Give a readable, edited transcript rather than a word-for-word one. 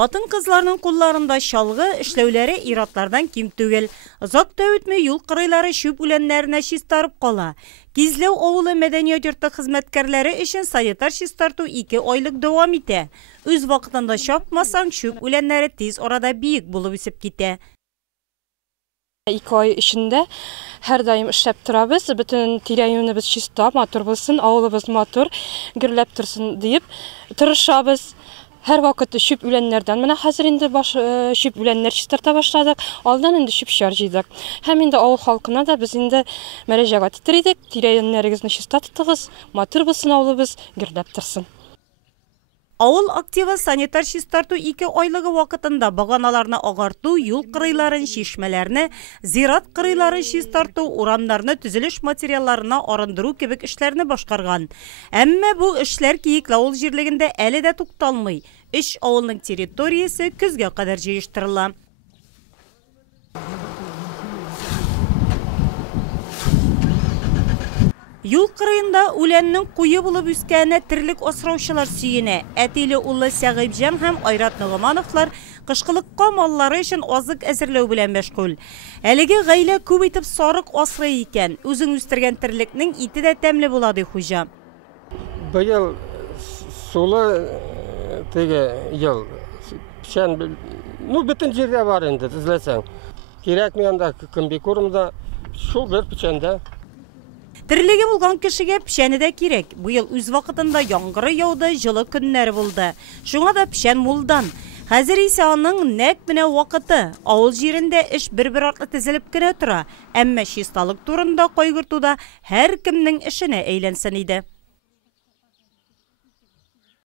Хатын кызларның кулларында шалгы, эшләүләре иратлардан ким түгел. Озак та үтмәй юл кырыйлары шүп үләннәренә чистарып кала. Кизләү авылы мәдәният йорты хезмәткәрләре өчен санитар чистарту 2 айлык дәвам итә. Үз вакытында чапмасаң, шүп үләннәре тиз арада биек булып үсеп китә. 2 ай эчендә һәр даим эшләп торабыз. Бөтен тирә-юнебез чиста, матур булсын, авылыбыз матур, гөрләп торсын дип тырышабыз. Һәр вакыт шүп үләннәрдән. Менә хәзер инде шүп үләннәр чистарта башладык. Алдан инде шүп җыйдык. Һәм инде авыл халкына да без инде мөрәҗәгать иттердек. Тирә-юннәрегезне чиста тотыгыз, матур булсын авылыбыз, гөрләп торсын. Авыл активы санитар чистарту 2 айлыгы вакытында баганаларны агарту, юл кырыйларын, чишмәләрне, зират кырыйларын чистарту, урамнарны төзелеш материалларына арындыру кебек эшләрне башкарган. Әмма бу эшләр Киекле авыл җирлегендә әле дә тукталмый. 3 авылның территориясе көзгә кадәр җыештырыла. Юл кырыйында үләннең куе булып үскәненә терлек асраучылар сөенә. Әтиле улы Сәгыйбҗан һәм Айрат Нугмановлар кышкылыкка маллары өчен азык әзерләү белән мәшгуль. Әлеге гаилә күп итеп сарык асрый икән. Үзең үстергән терлекнең ите дә тәмле була ди хуҗа. Быел сулы теге ел печән, бөтен җирдә бар инде, эзләсәң. Кирәкми анда комбикормда шул бер печәндә. Терлеге булган кешегә печәне дә кирәк. Бу ел үз вакытында яңгыры яуды, җылы көннәр булды. Шуңа да печән мулдан. Хәзер исә аның нәкъ менә вакыты. Авыл җирендә эш бер-бер артлы тезелеп кенә тора. Әмма чисталык турында кайгыртуда һәр кемнең эшенә әйләнсен иде.